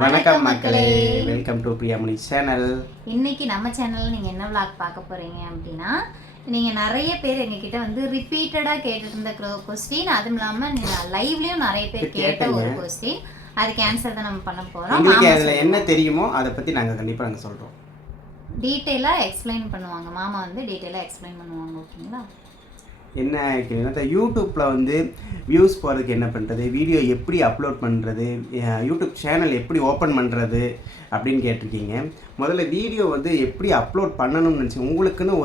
வணக்கம் மக்களே, welcome to Priyamani channel. இன்னைக்கு நம்ம சேனல்ல நீங்க என்ன vlog பார்க்க போறீங்க அப்படின்னா, நீங்க நிறைய பேர் எங்ககிட்ட வந்து ரிப்பீட்டடா கேட்டுட்டு இருந்த கொஸ்டின், அதுவும் இல்லாம நீங்க லைவ்லயும் நிறைய பேர் கேட்ட ஒரு கொஸ்டின், அதுக்கு ஆன்சர் தான் நம்ம பண்ண போறோம். உங்களுக்கு அதுல என்ன தெரியுமோ அதை பத்தி நாங்க கண்டிப்பா சொல்றோம். டீடைலா எக்ஸ்பிளைன் பண்ணுவாங்க. மாமா வந்து டீடைலா எக்ஸ்பிளைன் பண்ணுவாங்க. ஓகேங்களா? என்ன கேட்டீங்கன்னா, யூடியூப்பில் வந்து வியூஸ் போகிறதுக்கு என்ன பண்ணுறது, வீடியோ எப்படி அப்லோட் பண்ணுறது, யூடியூப் சேனல் எப்படி ஓப்பன் பண்ணுறது அப்படின்னு கேட்டிருக்கீங்க. முதல்ல வீடியோ வந்து எப்படி அப்லோட் பண்ணணும்னு நினச்சி உங்களுக்குன்னு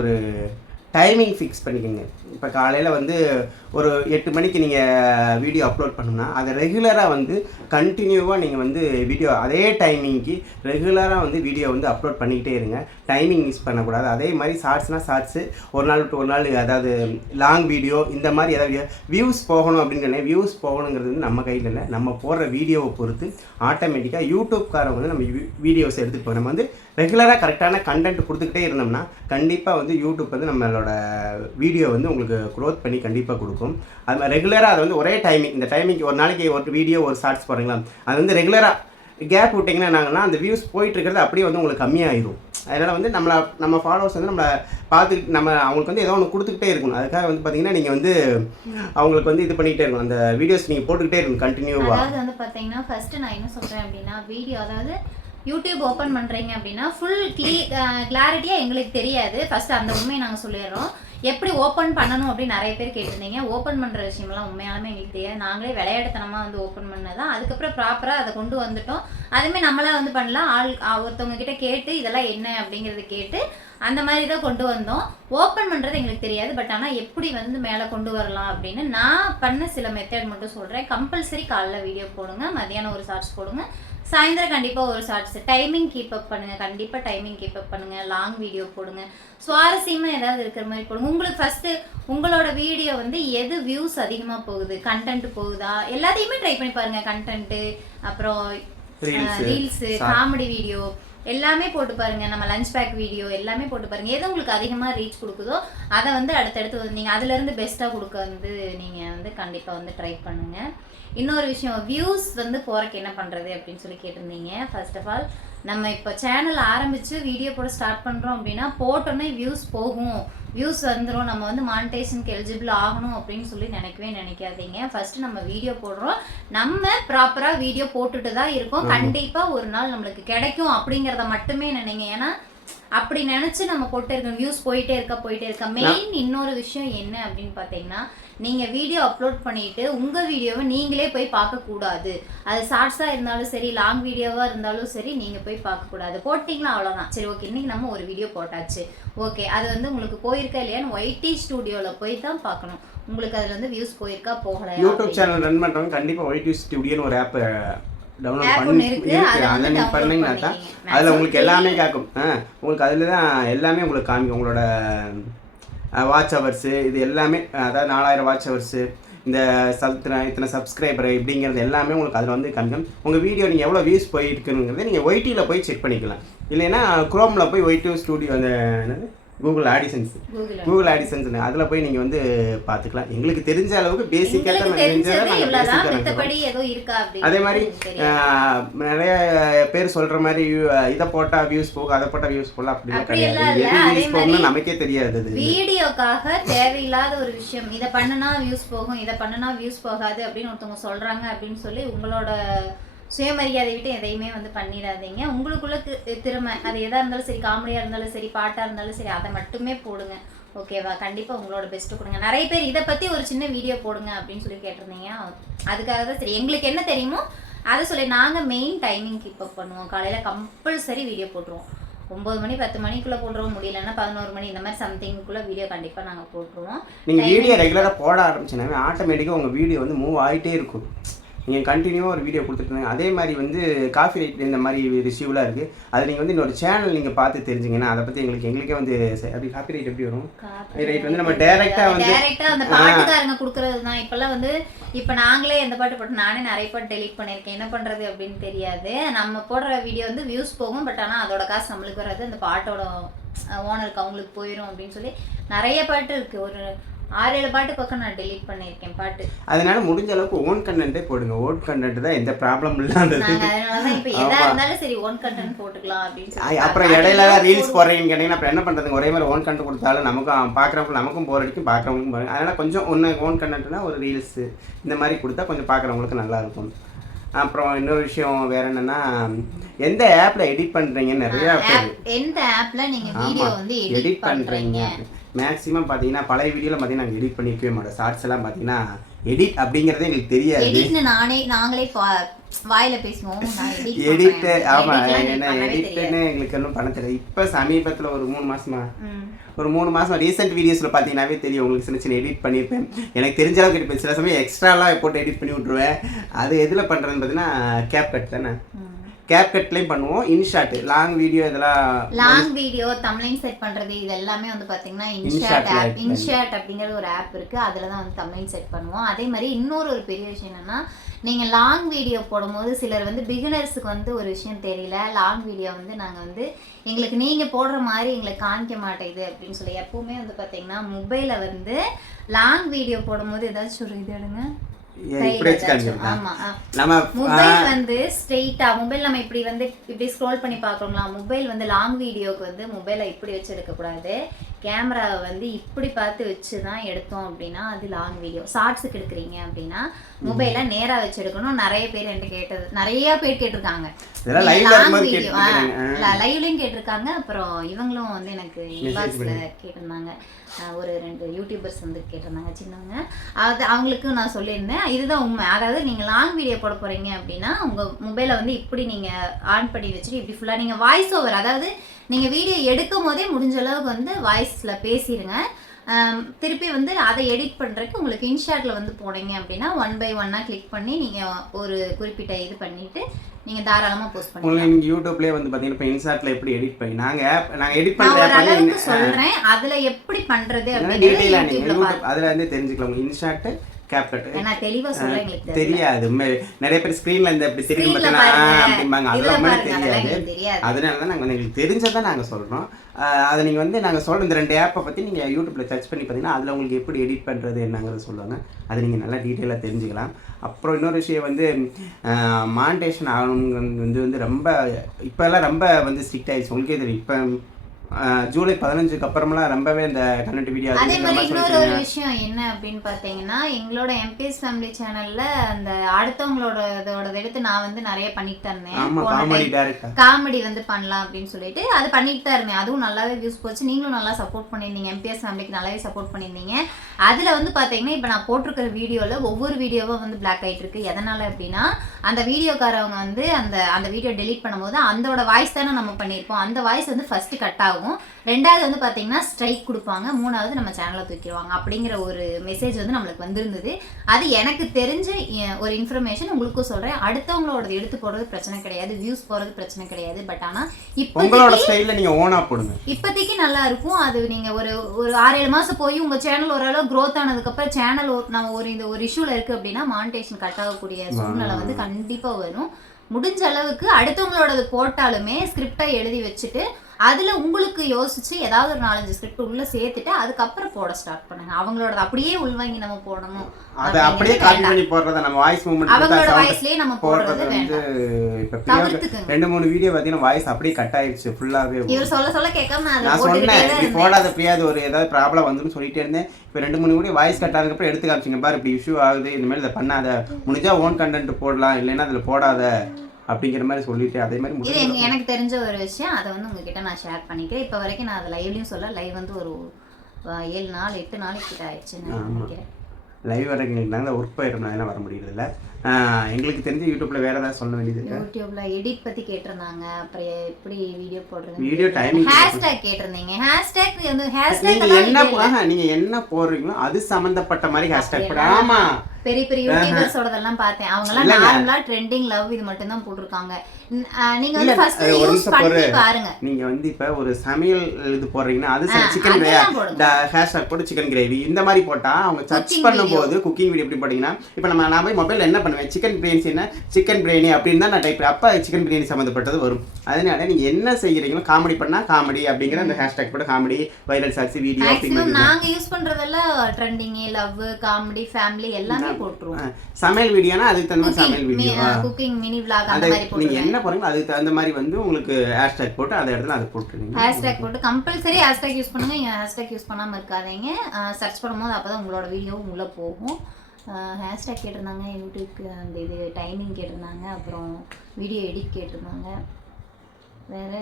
ஒரு டைமிங் ஃபிக்ஸ் பண்ணிக்கோங்க. இப்போ காலையில் வந்து ஒரு 8 மணிக்கு நீங்கள் வீடியோ அப்லோட் பண்ணணும்னா அதை ரெகுலராக வந்து கண்டினியூவாக நீங்கள் வந்து வீடியோ அதே டைமிங்க்கு ரெகுலராக வந்து வீடியோ வந்து அப்லோட் பண்ணிக்கிட்டே இருங்க. டைமிங் மிஸ் பண்ணக்கூடாது. அதே மாதிரி ஷார்ட்ஸ்னால் ஷார்ட்ஸு ஒரு நாள் விட்டு ஒரு நாள், அதாவது லாங் வீடியோ இந்த மாதிரி ஏதாவது வியூஸ் போகணும் அப்படின்னு வியூஸ் போகணுங்கிறது வந்து நம்ம கையில் இல்லை. நம்ம போடுற வீடியோவை பொறுத்து ஆட்டோமேட்டிக்காக யூடியூப்காரங்க வந்து நம்ம வீடியோஸ் எடுத்துகிட்டு போகிறோம். நம்ம வந்து ரெகுலராக கரெக்டான கண்டென்ட் கொடுத்துக்கிட்டே இருந்தோம்னா கண்டிப்பாக வந்து யூடியூப் வந்து நம்மளோட வீடியோ வந்து உங்களுக்கு க்ரோத் பண்ணி கண்டிப்பாக கொடுக்கும். அது மாதிரி ரெகுலராக அதை வந்து ஒரே டைமிங், இந்த டைமிங்க்கு ஒரு நாளைக்கு ஒரு வீடியோ ஒரு ஷார்ட்ஸ் போடுறீங்களா, அது வந்து ரெகுலராக கேப் விட்டிங்கன்னா என்னாங்கன்னா அந்த வியூஸ் போயிட்டுருக்கிறது அப்படியே வந்து உங்களுக்கு கம்மியாகிடும். அதனால் வந்து நம்ம ஃபாலோவர்ஸ் வந்து நம்மளை பார்த்துக்கிட்டு அவங்களுக்கு வந்து ஏதோ ஒன்று கொடுத்துக்கிட்டே இருக்கணும். அதுக்காக வந்து பார்த்தீங்கன்னா நீங்கள் வந்து அவங்களுக்கு வந்து இது பண்ணிக்கிட்டே இருக்கணும். அந்த வீடியோஸ் நீங்கள் போட்டுக்கிட்டே இருக்கணும் கண்டினியூவாக. அதாவது வந்து பார்த்தீங்கன்னா ஃபஸ்ட்டு நான் என்ன சொல்கிறேன் அப்படின்னா, வீடியோ அதாவது யூடியூப் ஓப்பன் பண்ணுறீங்க அப்படின்னா ஃபுல் கிளாரிட்டியாக எங்களுக்கு தெரியாது. ஃபஸ்ட்டு அந்த உண்மையை நாங்கள் சொல்லிடுறோம். எப்படி ஓப்பன் பண்ணணும் அப்படின்னு நிறைய பேர் கேட்டிருந்தீங்க. ஓப்பன் பண்ணுற விஷயம்லாம் உண்மையாலுமே எங்களுக்கு தெரியாது. நாங்களே விளையாட்டுத்தனமாக வந்து ஓப்பன் பண்ணதான். அதுக்கப்புறம் ப்ராப்பராக அதை கொண்டு வந்துட்டோம். அதுமாதிரி நம்மளாம் வந்து பண்ணலாம். ஒருத்தவங்க கிட்ட கேட்டு இதெல்லாம் என்ன அப்படிங்கிறத கேட்டு அந்த மாதிரி தான் கொண்டு வந்தோம். ஓப்பன் பண்ணுறது எங்களுக்கு தெரியாது. பட் ஆனால் எப்படி வந்து மேலே கொண்டு வரலாம் அப்படின்னு நான் பண்ண சில மெத்தட் மட்டும் சொல்கிறேன். கம்பல்சரி காலைல வீடியோ போடுங்க, மதியானம் ஒரு ஷார்ட்ஸ் போடுங்க, சாயந்தரம் கண்டிப்பாக ஒரு ஷார்ட்ஸ். டைமிங் கீப் அப் பண்ணுங்கள். கண்டிப்பாக டைமிங் கீப் அப் பண்ணுங்கள். லாங் வீடியோ போடுங்க. சுவாரஸ்யமாக ஏதாவது இருக்கிற மாதிரி போடுங்க. உங்களுக்கு ஃபஸ்ட்டு உங்களோட வீடியோ வந்து எது வியூஸ் அதிகமாக போகுது, கண்டென்ட் போகுதா, எல்லாத்தையுமே ட்ரை பண்ணி பாருங்கள். கண்டென்ட்டு, அப்புறம் ரீல்ஸு, காமெடி வீடியோ எல்லாமே போட்டு பாருங்க. நம்ம லஞ்ச் பேக் வீடியோ எல்லாமே போட்டு பாருங்க. எது உங்களுக்கு அதிகமாக ரீச் கொடுக்குதோ அதை வந்து அடுத்தடுத்து வந்து நீங்கள் அதுலேருந்து பெஸ்ட்டாக கொடுக்க வந்து நீங்கள் வந்து கண்டிப்பாக வந்து ட்ரை பண்ணுங்கள். இன்னொரு விஷயம், வியூஸ் வந்து போகிறக்கு என்ன பண்ணுறது அப்படின்னு சொல்லி கேட்டிருந்தீங்க. ஃபர்ஸ்ட் ஆஃப் ஆல் நம்ம இப்போ சேனல் ஆரம்பித்து வீடியோ போட ஸ்டார்ட் பண்ணுறோம் அப்படின்னா போட்டோன்னே வியூஸ் போகும், வியூஸ் வந்துடும், நம்ம வந்து மானிட்டைசேஷனுக்கு எலிஜிபிள் ஆகணும் அப்படின்னு சொல்லி நினைக்கவே நினைக்காதீங்க. ஃபர்ஸ்ட் நம்ம வீடியோ போடுறோம், நம்ம ப்ராப்பராக வீடியோ போட்டுட்டு தான் இருக்கோம். கண்டிப்பாக ஒரு நாள் நம்மளுக்கு கிடைக்கும் அப்படிங்கிறத மட்டுமே நினைங்க. ஏன்னா அப்படி நினச்சி நம்ம போட்டே இருக்கோம், வியூஸ் போயிட்டே இருக்க. மெயின் இன்னொரு விஷயம் என்ன அப்படின்னு பார்த்தீங்கன்னா, நீங்கள் வீடியோ அப்லோட் பண்ணிவிட்டு உங்கள் வீடியோவை நீங்களே போய் பார்க்கக்கூடாது. அது ஷார்ட்ஸாக இருந்தாலும் சரி, லாங் வீடியோவாக இருந்தாலும் சரி, நீங்கள் போய் பார்க்கக்கூடாது. போட்டிங்களா அவ்வளோதான். சரி, ஓகே, இன்றைக்கி நம்ம ஒரு வீடியோ போட்டாச்சு, ஓகே, அது வந்து உங்களுக்கு போயிருக்கா இல்லையான்னு ஒய்டி ஸ்டூடியோவில் போய் தான் பார்க்கணும். உங்களுக்கு அதில் வந்து வியூஸ் போயிருக்கா போகலை. யூடியூப் சேனல் ரன் பண்ணுறவங்க கண்டிப்பாக ஒய்டி ஸ்டூடியோன்னு ஒரு ஆப் டவுன்லோட் பண்ணி அதை நீங்கள் பண்ணீங்கன்னா தான் அதில் உங்களுக்கு எல்லாமே கேட்கும். உங்களுக்கு அதில் தான் எல்லாமே உங்களுக்கு காமிக்கும். உங்களோட வாட்ச் ஹவர்ஸு இது எல்லாமே, அதாவது 4000 வாட்ச் ஹவர்ஸு, இந்த இத்தனை சப்ஸ்கிரைபர் இப்படிங்கிறது எல்லாமே உங்களுக்கு அதில் வந்து காமிக்கும். உங்கள் வீடியோ நீங்கள் எவ்வளோ வியூஸ் போயிருக்குங்கிறத நீங்கள் ஒய்டியில் போய் செக் பண்ணிக்கலாம். இல்லைன்னா குரோமில் போய் ஒய்டி ஸ்டூடியோ அந்த என்னது கூகுள் ஆடிஷன்ஸ் அதில் போய் நீங்கள் வந்து பார்த்துக்கலாம். எங்களுக்கு தெரிஞ்ச அளவுக்கு பேசிக்காக அதே மாதிரி நிறைய பேர் சொல்கிற மாதிரி இதை போட்டால் வியூஸ் போகும், அதை போட்டால் வியூஸ் போகலாம் அப்படிலாம் கிடையாது. எது வியூஸ் போகணும்னு நமக்கே தெரியாது. வீடியோக்காக தேவையில்லாத ஒரு விஷயம், இதை பண்ணுனா வியூஸ் போகும், இதை பண்ணுனா வியூஸ் போகாது அப்படின்னு ஒருத்தவங்க சொல்கிறாங்க அப்படின்னு சொல்லி உங்களோட சுயமரியாதை விட்டு எதையுமே வந்து பண்ணிடாதீங்க. உங்களுக்குள்ள திறமை அது எதாக இருந்தாலும் சரி, காமெடியாக இருந்தாலும் சரி, பாட்டாக இருந்தாலும் சரி, அதை மட்டுமே போடுங்க. ஓகேவா? கண்டிப்பாக உங்களோட பெஸ்ட்டு கொடுங்க. நிறைய பேர் இதை பற்றி ஒரு சின்ன வீடியோ போடுங்க அப்படின்னு சொல்லி கேட்டிருந்தீங்க. அதுக்காக தான் சரி, எங்களுக்கு என்ன தெரியுமோ அதை சொல்லி நாங்கள் மெயின் டைமிங் கீப் அப் பண்ணுவோம். காலையில் கம்பல்சரி வீடியோ போட்டுருவோம். 9 மணி 10 மணிக்குள்ளே போடுறோம், முடியலன்னா 11 மணி இந்த மாதிரி சம்திங்குள்ளே வீடியோ கண்டிப்பாக நாங்கள் போட்டுருவோம். நீங்கள் வீடியோ ரெகுலராக போட ஆரம்பிச்சுனாவே ஆட்டோமேட்டிக்காக உங்கள் வீடியோ வந்து மூவ் ஆகிட்டே இருக்கும். நீங்கள் கண்டினியூவாக ஒரு வீடியோ கொடுத்துட்டு அதே மாதிரி வந்து காஃபி ரைட் இந்த மாதிரி ரிசீவ்லாம் இருக்குது. அது நீங்கள் வந்து இன்னொரு சேனல் நீங்கள் பார்த்து தெரிஞ்சுங்கன்னா அதை பற்றி எங்களுக்கே வந்து அப்படி காஃபி ரைட் எப்படி வரும்? ரைட் வந்து நம்ம டேரெக்டாக அந்த பாட்டுக்காரங்க கொடுக்குறது தான். இப்போல்லாம் வந்து இப்போ நாங்களே எந்த பாட்டு போட்டு நானே நிறைய பாட்டு டெலிட் பண்ணியிருக்கேன். என்ன பண்ணுறது அப்படின்னு தெரியாது. நம்ம போடுற வீடியோ வந்து வியூஸ் போகும், பட் ஆனால் அதோட காசு நம்மளுக்கு வராது, அந்த பாட்டோட ஓனருக்கு அவங்களுக்கு போயிடும் அப்படின்னு சொல்லி நிறைய பாட்டு இருக்குது. ஒரு 6-7 பாட்டு பக்கம் நான் delete பண்ணியிருக்கேன் பாட்டு. அதனால முடிஞ்ச அளவுக்கு ஓன் கண்டென்ட்டே போடுங்க. ஓன் கண்டென்ட் தான் எந்த ப்ராப்ளம் இல்லாதது. நாங்க அதனாலதான் இப்ப எதா இருந்தாலும் சரி ஓன் கண்டென்ட் போட்டுக்கலாம் அப்படின்னு சொல்லி. அப்புறம் இடையில ரீல்ஸ் போடுறீங்கன்னு கேட்டீங்கன்னா அப்புறம் என்ன பண்ணுறதுங்க, ஒரே மாதிரி ஓன் கண்டென்ட் கொடுத்தாலும் நமக்கும் பார்க்குறவங்க நமக்கும் போர் அடிக்கும், பார்க்குறவங்களுக்கும் போர். அதனால் கொஞ்சம் ஒன்று ஓன் கண்டென்ட்னா ஒரு ரீல்ஸு இந்த மாதிரி கொடுத்தா கொஞ்சம் பார்க்குறவங்களுக்கு நல்லாயிருக்கும். அப்புறம் இன்னொரு விஷயம் வேற என்னன்னா, எந்த ஆப்ல எடிட் பண்றீங்கன்னு நிறைய பேர் எந்த ஆப்ல நீங்க வீடியோ வந்து எடிட் பண்றீங்க. மேக்ஸிமம் பார்த்தீங்கன்னா பழைய வீடியோவில் பார்த்தீங்கன்னா நாங்கள் எடிட் பண்ணிக்கவே மாட்டோம். ஷார்ட்ஸ் எல்லாம் பார்த்தீங்கன்னா எடிட் அப்படிங்கிறதே எங்களுக்கு தெரியாது. எடிட்னு நாங்களே வாயில பேசுவோம். எடிட் ஆமாம், என்ன எடிட்னு எங்களுக்கு ஒன்றும் பண்ண தெரியாது. இப்போ சமீபத்தில் ஒரு 3 மாதம் ரீசெண்ட் வீடியோஸில் பார்த்தீங்கன்னாவே தெரியும் உங்களுக்கு. சின்ன சின்ன எடிட் பண்ணியிருப்பேன். எனக்கு தெரிஞ்ச அளவுக்கு எடுப்பேன். சில சமயம் எக்ஸ்ட்ராலாம் போட்டு எடிட் பண்ணி விட்ருவேன். அது எதில் பண்ணுறதுன்னு பார்த்தீங்கன்னா CapCut தானே. CapCutலையும் பண்ணுவோம். இன்ஷாட் லாங் வீடியோ, இதெல்லாம் லாங் வீடியோ தம்ப்லைன் செட் பண்றது இது எல்லாமே வந்து பாத்தீங்கன்னா இன்ஷாட் அப்படிங்கிற ஒரு ஆப் இருக்கு. அதுல தான் வந்து தம்ப்லைன் செட் பண்ணுவோம். அதே மாதிரி இன்னொரு ஒரு பெரிய விஷயம் என்னன்னா, நீங்க லாங் வீடியோ போடும்போது சிலர் வந்து பிகினர்ஸுக்கு வந்து ஒரு விஷயம் தெரியல. லாங் வீடியோ வந்து நாங்க வந்து எங்களுக்கு நீங்க போடுற மாதிரி எங்களுக்கு காமிக்க மாட்டேங்குது அப்படின்னு சொல்லி எப்பவுமே வந்து பாத்தீங்கன்னா மொபைல வந்து லாங் வீடியோ போடும்போது ஏதாச்சும் ஒரு இது எடுங்க. மொபைல் வந்து ஸ்ட்ரெயிட்டா மொபைல் நம்ம இப்படி வந்து இப்படி ஸ்க்ரோல் பண்ணி பாக்குறோங்களா, மொபைல் வந்து லாங் வீடியோக்கு வந்து மொபைலை இப்படி வச்சு எடுக்க கூடாது. கேமராவை வந்து இப்படி பார்த்து வச்சுதான் எடுத்தோம் அப்படின்னா அது லாங் வீடியோ. ஷார்ட்ஸுக்கு எடுக்கிறீங்க அப்படின்னா மொபைலை நேரா வச்சு எடுக்கணும். நிறைய பேர் என்கிட்ட கேட்டது, நிறைய பேர் கேட்டிருக்காங்க லாங் வீடியோ, லைவ்லயும் கேட்டிருக்காங்க. அப்புறம் இவங்களும் வந்து எனக்கு இன்பாக்ஸ்ல கேட்டிருந்தாங்க. ஒரு 2 யூடியூபர்ஸ் வந்து கேட்டிருந்தாங்க சின்னவங்க. அது அவங்களுக்கு நான் சொல்லியிருந்தேன் இதுதான் உண்மை. அதாவது நீங்கள் லாங் வீடியோ போட போகிறீங்க அப்படின்னா உங்கள் மொபைலை வந்து இப்படி நீங்கள் ஆன் பண்ணி வச்சுட்டு இப்படி ஃபுல்லாக நீங்கள் வாய்ஸ் ஓவர், அதாவது நீங்கள் வீடியோ எடுக்கும் போதே முடிஞ்ச அளவுக்கு வந்து வாய்ஸில் பேசிடுங்க. திருப்பி வந்து அதை எடிட் பண்ணுறதுக்கு உங்களுக்கு இன்ஷாட்டில் வந்து போனீங்க அப்படின்னா 1 by 1 கிளிக் பண்ணி நீங்கள் ஒரு குறிப்பிட்ட இது பண்ணிவிட்டு நீங்கள் தாராளமாக போஸ்ட் பண்ணுங்க. யூடியூப்லேயே வந்து பார்த்தீங்கன்னா இப்போ இன்ஷாட்டில் எப்படி எடிட் பண்ணி நாங்கள் எடிட் பண்ணுறேன் சொல்கிறேன். அதில் எப்படி பண்ணுறது அப்படின்னு அதில் வந்து தெரிஞ்சுக்கலாம். இன்ஷாட்டு CapCut நான் தெளிவா சொல்றேன். உங்களுக்கு தெரியாது. நிறைய பேர் ஸ்கிரீன்ல இந்த இப்படி தெரியும் அப்படிம்பாங்க. அதெல்லாம் தெரியாது. அதனால தான் நாங்கள் எங்களுக்கு தெரிஞ்சதான் நாங்கள் சொல்கிறோம். அதை நீங்கள் வந்து நாங்கள் சொல்கிற இந்த 2 ஆப்பை பற்றி நீங்கள் யூடியூப்பில் சர்ச் பண்ணி பார்த்தீங்கன்னா அதில் உங்களுக்கு எப்படி எடிட் பண்ணுறது என்னங்கிறது சொல்லுவாங்க. அது நீங்கள் நல்லா டீட்டெயிலாக தெரிஞ்சுக்கலாம். அப்புறம் இன்னொரு விஷயம் வந்து மானிட்டேஷன் ஆகணுங்கிறது வந்து ரொம்ப இப்போல்லாம் ரொம்ப வந்து ஸ்ட்ரிக்ட் ஆகிடுச்சு. உங்களுக்கே தெரியும். இப்போ ஜூலை 15க்கு அப்புறமெல்லாம் ரொம்பவே இந்த கண்டென்ட் வீடியோ. அதே மாதிரி இன்னொரு ஒரு விஷயம் என்ன அப்படின்னு பார்த்தீங்கன்னா, எங்களோட எம்பிஎஸ் ஃபேமிலி சேனல்ல அந்த அடுத்தவங்களோட எடுத்து நான் வந்து நிறைய பண்ணிட்டு தான் இருந்தேன். காமெடி வந்து பண்ணலாம் அப்படின்னு சொல்லிட்டு அது பண்ணிட்டு தான் இருந்தேன். அதுவும் நல்லாவே வியூஸ் போச்சு. நீங்களும் நல்லா சப்போர்ட் பண்ணியிருந்தீங்க. எம்பிஎஸ் ஃபேமிலிக்கு நல்லாவே சப்போர்ட் பண்ணியிருந்தீங்க. அதில் வந்து பார்த்தீங்கன்னா இப்போ நான் போட்டிருக்கிற வீடியோவில் ஒவ்வொரு வீடியோவும் வந்து பிளாக் ஆகிட்டு இருக்கு. எதனால் அப்படின்னா அந்த வீடியோக்காரவங்க வந்து அந்த வீடியோ டெலீட் பண்ணும்போது அதோட வாய்ஸ் தானே நம்ம பண்ணியிருப்போம். அந்த வாய்ஸ் வந்து ஃபர்ஸ்ட் கட் ஆகும். 2வது வந்து பார்த்தீங்கன்னா ஸ்ட்ரைக் கொடுப்பாங்க. 3வது நம்ம சேனலை தூக்கிடுவாங்க. அப்படிங்கிற ஒரு மெசேஜ் வந்து நம்மளுக்கு வந்திருந்தது. அது எனக்கு தெரிஞ்ச ஒரு இன்ஃபர்மேஷன் உங்களுக்கும் சொல்கிறேன். அடுத்தவங்களோட எடுத்து போடுறது பிரச்சனை கிடையாது, வியூஸ் போகிறது பிரச்சனை கிடையாது. பட் ஆனால் இப்போதைக்கு நல்லா இருக்கும். அது நீங்கள் ஒரு 6-7 மாதம் போய் உங்கள் சேனல் ஓரளவு க்ரோத் ஆனதுக்கப்புறம் சேனல் நம்ம ஒரு இஷ்யூவில் இருக்குது அப்படின்னா மானிட்டேஷன் கட் ஆகக்கூடிய சூழ்நிலை வந்து கண்டிப்பாக வரும். முடிஞ்ச அளவுக்கு அடுத்தவங்களோட போட்டாலுமே ஸ்கிரிப்டை எழுதி வச்சுட்டு அதுல உங்களுக்கு யோசிச்சு ஏதாவது ஒரு 4-5 ஸ்கிரிப்ட் உள்ள சேர்த்துட்டு அதுக்கப்புறம் போட ஸ்டார்ட் பண்ணுங்க. அவங்களோட அப்படியே உள்வாங்கி நம்ம போடணும். அது அப்படியே காப்பி பண்ணி போடுறத நம்ம வாய்ஸ் மூவ்மென்ட் அவங்களோட வாய்ஸ்லயே நம்ம போடுறது வேண்டாம். இப்ப 2-3 வீடியோ பாத்தீங்கன்னா வாய்ஸ் அப்படியே கட் ஆயிடுச்சு ஃபுல்லாவே. இவர் சொல்ல கேட்காம நான் சொன்னேன் இப்படி போடாத பிரியாது, ஒரு ஏதாவது ப்ராப்ளம் வந்துன்னு சொல்லிட்டே இருந்தேன். இப்போ 2-3 வீடியோ வாய்ஸ் கட் ஆனதுக்கு அப்புறம் எடுத்து காமிச்சிங்க பாரு இப்படி இஷ்யூ ஆகுது, இந்த மாதிரி இதை பண்ணாத, முடிஞ்சா ஓன் கண்டென்ட் போடலாம், இல்லைன்னா அதுல போடாத அப்படிங்கிற மாதிரி சொல்லிட்டு அதே மாதிரி இது எனக்கு தெரிஞ்ச ஒரு விஷயம். அதை வந்து உங்ககிட்ட நான் ஷேர் பண்ணிக்கிறேன். இப்போ வரைக்கும் நான் அதை லைவ்லையும் சொல்ல, லைவ் வந்து ஒரு 7 நாள் 8 நாளைக்கு கிட்ட ஆயிடுச்சுன்னு நினைக்கிறேன். லைவ் வரைக்கும் ஒர்க் போயிருந்தா வர முடியல. எங்களுக்கு தெரிஞ்ச யூடியூப்ல வேற ஏதாவது சொல்ல வேண்டியது. யூடியூப்ல எடிட் பத்தி கேட்டிருந்தாங்க. அப்புறம் எப்படி வீடியோ போடுறது, வீடியோ டைமிங், ஹேஷ்டேக் கேட்டிருந்தீங்க. ஹேஷ்டேக் வந்து நீங்க என்ன போடுறீங்களோ அது சம்பந்தப்பட்ட மாதிரி ஹேஷ்டேக் போடுங்க. ஆமா பெரிய பெரிய யூடியூபர்ஸோடதெல்லாம் பார்த்தேன். அவங்கலாம் நார்மலா ட்ரெண்டிங் லவ் இது மட்டும் தான் போட்டுருக்காங்க. நீங்க வந்து ஃபர்ஸ்ட் யூஸ் பண்ணி பாருங்க. நீங்க வந்து இப்ப ஒரு சமையல் இது போடுறீங்கன்னா அது சிக்கன் ஹேஷ்டாக் போட்டு சிக்கன் கிரேவி இந்த மாதிரி போட்டா அவங்க சர்ச் பண்ணும்போது குக்கிங் வீடியோ எப்படி போட்டீங்கன்னா இப்போ நான் போய் மொபைல் என்ன பண்ணுவேன் சிக்கன் பிரியாணி என்ன சிக்கன் பிரியாணி அப்படின்னு தான் நான் டைப் அப்ப சிக்கன் பிரியாணி சம்மந்தப்பட்டது வரும். அதனால நீங்க என்ன செய்யறீங்களோ காமெடி பண்ணா காமெடி அப்படிங்கிற அந்த ஹேஷ்டாக் போட்டு comedy viral socks video maximum நாங்க யூஸ் பண்றதெல்லாம் ட்ரெண்டிங் லவ் காமெடி ஃபேமிலி எல்லாமே போட்டுருவோம். சமையல் வீடியோனா அதுக்கு தகுந்த மாதிரி சமையல் வீடியோ குக்கிங் மினி vlog அந்த மாதிரி போடுறோம். நீங்க என்ன போறீங்களோ அதுக்கு தகுந்த மாதிரி வந்து உங்களுக்கு ஹேஷ்டாக் போட்டு அந்த இடத்துல அது போட்டுருங்க. ஹேஷ்டாக் போட்டு கம்பல்சரி ஹேஷ்டாக் யூஸ் பண்ணுங்க. ஹேஷ்டாக் யூஸ் பண்ணாம இருக்காதீங்க. சர்ச் பண்ணும்போது அப்பதான் உங்களோட வீடியோ உள்ள போகும். ஹேஷ்டாக் கேட்டிருந்தாங்க, யூடியூப்க்கு அந்த இது டைமிங் கேட்டிருந்தாங்க, அப்புறம் வீடியோ எடிட் கேட்டிருந்தாங்க. வேறு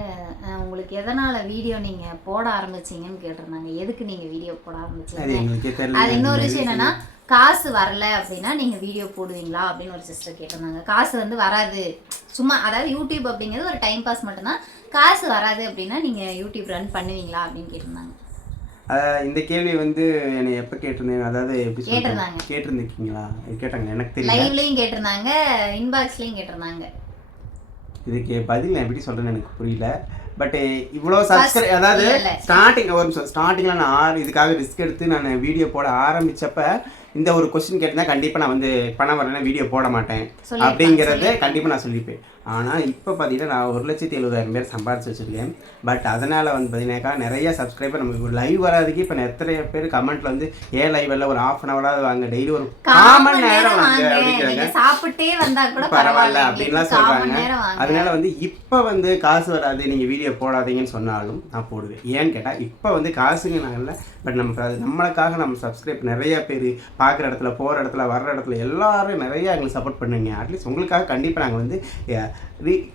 உங்களுக்கு எதனால் வீடியோ நீங்கள் போட ஆரம்பிச்சிங்கன்னு கேட்டிருந்தாங்க. எதுக்கு நீங்கள் வீடியோ போட ஆரம்பிச்சிங்க? அது இன்னொரு விஷயம் என்னென்னா காசு வரல அப்படின்னா நீங்கள் வீடியோ போடுவீங்களா அப்படின்னு ஒரு சிஸ்டர் கேட்டிருந்தாங்க. காசு வந்து வராது, சும்மா அதாவது யூடியூப் அப்படிங்கிறது ஒரு டைம் பாஸ் மட்டும்தான். காசு வராது அப்படின்னா நீங்கள் யூடியூப் ரன் பண்ணுவீங்களா அப்படின்னு கேட்டிருந்தாங்க. இந்த கேள்வி வந்து என்னை எப்போ கேட்டிருந்தேன், அதாவது எப்படி கேட்டிருந்தீங்களா? கேட்டாங்க எனக்கு தெரியல. லைவ்லையும் கேட்டிருந்தாங்க, இன்பாக்ஸ்லையும் கேட்டிருந்தாங்க. இதுக்கு பதில் நான் எப்படி சொல்கிறேன்னு எனக்கு புரியல. பட் இவ்வளோ சப்ஸ்கிரைப் அதாவது ஸ்டார்டிங்கில் நான் இதுக்காக ரிஸ்க் எடுத்து நான் வீடியோ போட ஆரம்பித்தப்ப இந்த ஒரு கொஸ்டின் கேட்டிருந்தா கண்டிப்பாக நான் வந்து பணம் வரலைன்னா வீடியோ போட மாட்டேன் அப்படிங்கிறத கண்டிப்பாக நான் சொல்லிப்பேன். ஆனால் இப்போ பார்த்தீங்கன்னா நான் 1,70,000 பேர் சம்பாதிச்சு வச்சுருக்கேன். பட் அதனால் வந்து பார்த்தீங்கன்னாக்கா நிறைய சப்ஸ்கிரைபர் நமக்கு ஒரு லைவ் வராதுக்கு இப்போ எத்தனை பேர் கமெண்ட்டில் வந்து ஏன் லைவ் இல்லை ஒரு 1/2 hour வாங்க, டெய்லி ஒரு 1/4 மணி நேரம் வாங்க அப்படிங்கிறாங்க. சாப்பிட்டே வந்தா கூட பரவாயில்ல அப்படின்லாம் சொல்கிறாங்க. அதனால வந்து இப்போ வந்து காசு வராது நீங்கள் வீடியோ போடாதீங்கன்னு சொன்னாலும் நான் போடுவேன். ஏன்னு கேட்டால் இப்போ வந்து காசுங்க நான் இல்லை, பட் நமக்கு அது நம்மளுக்காக நம்ம சப்ஸ்கிரைப் நிறைய பேர் பார்க்குற இடத்துல போகிற இடத்துல வர்ற இடத்துல எல்லாரும் நிறைய எங்களுக்கு சப்போர்ட் பண்ணுங்க. அட்லீஸ்ட் உங்களுக்காக கண்டிப்பாக நாங்கள் வந்து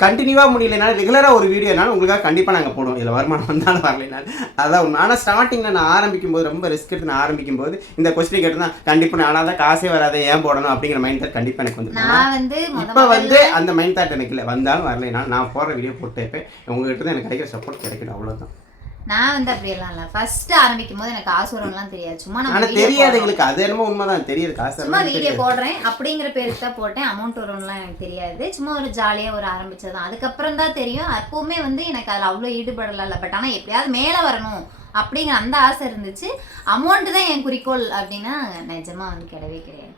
கண்டினியூவாக முடியலைனாலும் ரெகுலராக ஒரு வீடியோனாலும் உங்களுக்காக கண்டிப்பாக நாங்கள் போடுவோம். இதில் வருமானம் வந்தாலும் வரலைனாலும் அதான் உண்மை. ஆனால் ஸ்டார்டிங்கில் நான் ஆரம்பிக்கும் போது ரொம்ப ரிஸ்க் எடுத்து நான் ஆரம்பிக்கும் போது இந்த கொஸ்டின் கேட்டுனா கண்டிப்பாக நானாக தான் காசே வராது ஏன் போடணும் அப்படிங்கிற மைண்ட் தாட் கண்டிப்பாக எனக்கு வந்து இப்போ வந்து அந்த மைண்ட் தாட் எனக்கு இல்லை. வந்தாலும் வரலைனாலும் நான் போடுற வீடியோ போட்டுப்பேன். உங்ககிட்ட தான் எனக்கு கிடைக்கிற சப்போர்ட் கிடைக்கணும், அவ்வளோதான். நான் வந்து அப்படியெல்லாம் இல்லை. ஃபர்ஸ்ட் ஆரம்பிக்கும் போது எனக்கு காசு வரும்லாம் தெரியாது. சும்மா நான் தெரியாது எங்களுக்கு, அது என்னமோ உண்மைதான் தெரியாது. காசு சும்மா வீடியோ போடுறேன் அப்படிங்கிற பேருக்கு தான் போட்டேன். அமௌண்ட் வரும்லாம் எனக்கு தெரியாது. சும்மா ஒரு ஜாலியாக ஒரு ஆரம்பிச்சதான். அதுக்கப்புறம் தான் தெரியும். அப்பவுமே வந்து எனக்கு அதில் அவ்வளோ ஈடுபடலாம் இல்லை. பட் ஆனால் எப்படியாவது மேலே வரணும் அப்படிங்கிற அந்த ஆசை இருந்துச்சு. அமௌண்ட் தான் என் குறிக்கோள் அப்படின்னா நிஜமா வந்து கிடையவே கிடையாது.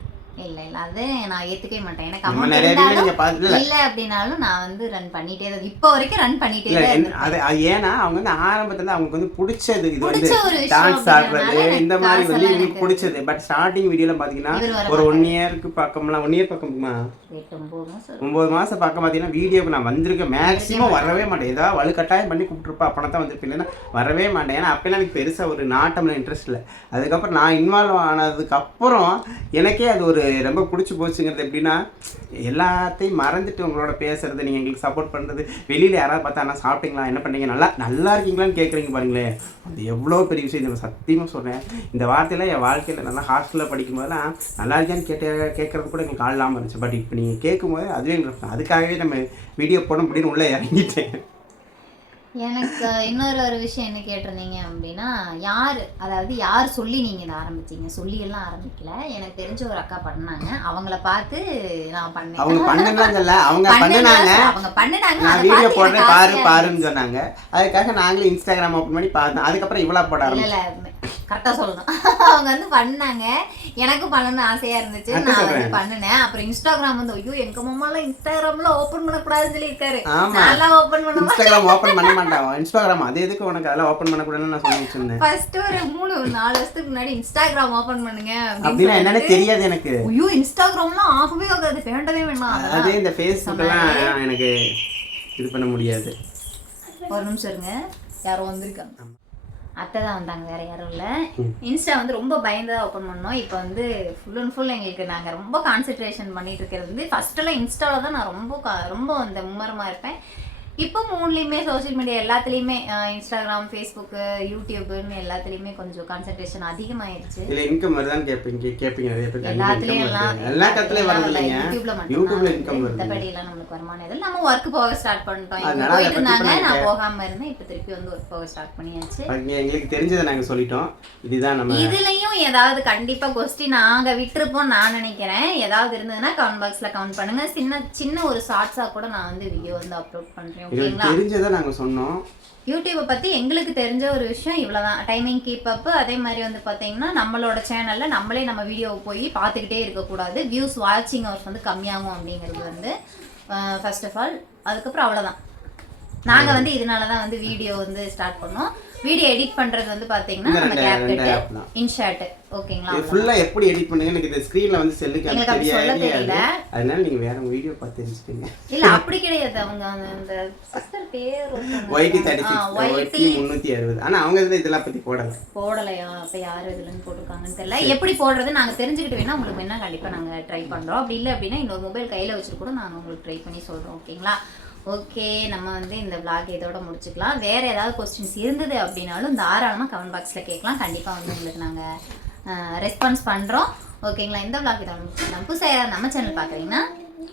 இல்லை இல்லை அது நான் ஏற்றுக்கவே மாட்டேன். எனக்கு அமௌண்ட் இல்லை அப்படின்னாலும் நான் வந்து ரன் பண்ணிட்டே தான் இப்போ வரைக்கும் ரன் பண்ணிட்டே தான். அது ஏன்னா அவங்க வந்து ஆரம்பத்தில் அவங்களுக்கு வந்து பிடிச்சது இது வந்து டான்ஸ் ஆடுறது இந்த மாதிரி வந்து எனக்கு பிடிச்சது. பட் ஸ்டார்டிங் வீடியோவில் பார்த்தீங்கன்னா ஒரு 1 இயருக்கு பக்கம்லாம் 1 இயர் பக்கமா 9 மாதம் பக்கம் பார்த்தீங்கன்னா வீடியோக்கு நான் வந்திருக்கேன். மேக்ஸிமம் வரவே மாட்டேன். ஏதாவது வலுக்கட்டாயம் பண்ணி கூப்பிட்டுருப்பா அப்போ தான் வந்துருப்பேன். இல்லைன்னா வரவே மாட்டேன். ஏன்னா அப்போலாம் எனக்கு பெருசாக ஒரு நாட்டம்ல இன்ட்ரெஸ்ட் இல்லை. அதுக்கப்புறம் நான் இன்வால்வ் ஆனதுக்கப்புறம் எனக்கே அது ஒரு ரொம்ப பிடிச்சி போச்சுங்கிறது. எப்படின்னா எல்லாத்தையும் மறந்துட்டு உங்களோட பேசுறது, நீங்கள் எங்களுக்கு சப்போர்ட் பண்ணுறது, வெளியில் யாராவது பார்த்தா என்ன சாப்பிட்டீங்களா, என்ன பண்ணீங்க, நல்லா இருக்கீங்களான்னு கேட்குறீங்க பாருங்களேன். அது எவ்வளோ பெரிய விஷயம். இதை சத்தியமாக சொல்கிறேன். இந்த வார்த்தையில் என் வாழ்க்கையில் நல்லா ஹாஸ்டலில் படிக்கும்போதெல்லாம் நல்லா இருக்கான்னு கேட்கறது கூட எங்களுக்கு கால் இல்லாமல் இருந்துச்சு. பட் இப்போ நீங்கள் கேட்கும்போது அதுவே எங்களுக்கு அதுக்காகவே நம்ம வீடியோ போட முடியும்னு உள்ளே இறங்கிட்டேன். எனக்கு இன்னொரு ஒரு விஷயம் என்ன கேட்டிருந்தீங்க அப்படின்னா யார் சொல்லி நீங்கள் இதை ஆரம்பிச்சிங்க? சொல்லி எல்லாம் ஆரம்பிக்கல. எனக்கு தெரிஞ்ச ஒரு அக்கா பண்ணாங்க. அவங்கள பார்த்து நான் பண்ணேன். அவங்க பண்ணினாங்க நான் வீடியோ போடுறேன் பாருன்னு சொன்னாங்க. அதுக்காக நாங்களும் இன்ஸ்டாகிராம் ஓப்பன் பண்ணி பார்த்தோம். அதுக்கப்புறம் இவ்வளோ போட ஆரம்பிச்சோம். கரெக்டாக சொல்லணும். அவங்க வந்து பண்ணாங்க. எனக்கும் பண்ணணும்னு ஆசையாக இருந்துச்சு. நான் வந்து பண்ணினேன். அப்புறம் இன்ஸ்டாகிராம் வந்து ஐயோ எங்க மாமாலாம் இன்ஸ்டாகிராம்ல ஓப்பன் பண்ணக்கூடாதுன்னு சொல்லி இருக்காரு. நல்லா ஓப்பன் பண்ண இன்ஸ்டாகிராம் ஓப்பன் பண்ண மாட்டான். இன்ஸ்டாகிராம் அது எதுக்கு உனக்கு அதெல்லாம் ஓப்பன் பண்ணக்கூடாதுன்னு நான் சொல்லி வச்சிருந்தேன். ஃபர்ஸ்ட் ஒரு 3-4 வருஷத்துக்கு முன்னாடி இன்ஸ்டாகிராம் ஓப்பன் பண்ணுங்க அப்படின்னா என்னன்னு தெரியாது எனக்கு. ஐயோ இன்ஸ்டாகிராம்லாம் ஆகவே ஆகாது, வேண்டவே வேண்டாம். அதே இந்த ஃபேஸ்புக்கெல்லாம் எனக்கு இது பண்ண முடியாது. ஒரு நிமிஷம் இருங்க, யாரோ வந்திருக்காங்க. அத்தை தான் வந்தாங்க, வேற யாரும் இல்லை. இன்ஸ்டா வந்து ரொம்ப பயந்துதான் ஓப்பன் பண்ணோம். இப்போ வந்து ஃபுல் அண்ட் ஃபுல் எங்களுக்கு நாங்கள் ரொம்ப கான்சென்ட்ரேஷன் பண்ணிட்டு இருக்கிறது வந்து ஃபர்ஸ்டெல்லாம் இன்ஸ்டாவில் தான் நான் ரொம்ப அந்த மும்மரமாக இருப்பேன். இப்போ மூணுலையுமே சோஷியல் மீடியா எல்லாத்துலேயுமே இன்ஸ்டாகிராம், ஃபேஸ்புக்கு, யூடியூப்னு எல்லாத்துலேயுமே கொஞ்சம் கான்சென்ட்ரேஷன் அதிகமாயிருச்சு. இதில் இன்கம் வருதான்னு கேட்பீங்க நிறைய பேர். எல்லாத்துலேயும் எல்லா இடத்துலையும் வரது இல்லைங்க. யூடியூப்ல இன்கம் வருது. மற்றபடியெல்லாம் நம்மளுக்கு வருமானம் இதில் நம்ம ஒர்க் போக ஸ்டார்ட் பண்ணிட்டோம். இவங்க போயிட்டு இருந்தாங்க, நான் போகாமல் இருந்தேன். இப்போ திருப்பி வந்து ஒர்க் போக ஸ்டார்ட் பண்ணியாச்சு. எங்களுக்கு தெரிஞ்சதை நாங்கள் சொல்லிட்டோம். இதுதான் நம்ம இதுலயும் ஏதாவது கண்டிப்பா கொஸ்டின் நாங்க விட்டுருப்போம் நான் நினைக்கிறேன். ஏதாவது இருந்ததுன்னா கமெண்ட் பாக்ஸ்ல கமெண்ட் பண்ணுங்க. சின்ன ஒரு ஷார்ட்ஸா கூட நான் வந்து வீடியோ வந்து அப்லோட் பண்றேன். ஓகேங்களா? தெரிஞ்சதை நாங்க சொன்னோம். யூடியூப்பை பற்றி எங்களுக்கு தெரிஞ்ச ஒரு விஷயம் இவ்வளோதான். Timing keep up. அதே மாதிரி வந்து பார்த்தீங்கன்னா நம்மளோட சேனலில் நம்மளே நம்ம வீடியோவை போய் பார்த்துக்கிட்டே இருக்கக்கூடாது. வியூஸ் வாட்சிங் ஹவர்ஸ் வந்து கம்மியாகும் அப்படிங்கிறது வந்து ஃபர்ஸ்ட் ஆஃப் ஆல். அதுக்கப்புறம் அவ்வளோதான். நாங்கள் வந்து இதனால தான் வந்து வீடியோ வந்து ஸ்டார்ட் பண்ணோம். வீடியோ எடிட் பண்ணுறது வந்து பார்த்தீங்கன்னா நம்ம CapCut, InShot. ஓகேங்களா? ஃபுல்லா எப்படி எடிட் பண்ணுங்க எனக்கு இந்த ஸ்கிரீன்ல வந்து செல்லுக்கு எனக்கு சொல்ல தெரியல. அதனால நீங்க வேற வீடியோ பார்த்து தெரிஞ்சுக்கங்க. இல்ல அப்படி கிடையாது. அவங்க அந்த சிஸ்டர் பேர் YT 360. ஆனா அவங்க இதெல்லாம் பத்தி போடலையா? அப்ப யாரு இதுலன்னு போட்டுருக்காங்கன்னு தெரியல. எப்படி போடுறது நாங்க தெரிஞ்சுக்கிட்டு வேணா உங்களுக்கு வேணா கண்டிப்பா நாங்க ட்ரை பண்றோம். அப்படி இல்லை அப்படின்னா இன்னொரு மொபைல் கையில வச்சுட்டு கூட நாங்க உங்களுக்கு ட்ரை பண்ணி சொல்றோம். ஓகேங்களா? ஓகே, நம்ம வந்து இந்த vlog இதோட முடிச்சுக்கலாம். வேற ஏதாவது கொஸ்டின்ஸ் இருந்தது அப்படின்னாலும் தாராளமாக கமெண்ட் பாக்ஸில் கேட்கலாம். கண்டிப்பாக வந்து உங்களுக்கு நாங்கள் ரெஸ்பான்ஸ் பண்ணுறோம். ஓகேங்களா? இந்த vlog இதோட முடிச்சுக்கலாம். புதுசாக நம்ம சேனல் பார்க்குறீங்கன்னா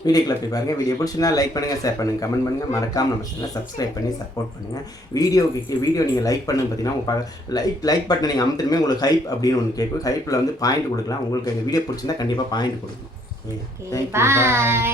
வீடியோக்குள்ள போய் பாருங்க. வீடியோ பிடிச்சிருந்தா லைக் பண்ணுங்க, ஷேர் பண்ணுங்க, கமெண்ட் பண்ணுங்க. மறக்காம நம்ம சேனலை சப்ஸ்கிரைப் பண்ணி சப்போர்ட் பண்ணுங்க. வீடியோ நீங்கள் லைக் பண்ணுங்க பார்த்தீங்கன்னா உங்கள் லைக் பட்டன் நீங்கள் அமுத்துமே உங்களுக்கு ஹைப் அப்படின்னு ஒன்று கேட்கும். ஹைப்பில் வந்து பாயிண்ட் கொடுக்கலாம். உங்களுக்கு இந்த வீடியோ பிடிச்சிருந்தா கண்டிப்பாக பாயிண்ட் கொடுக்கணும். பாய்.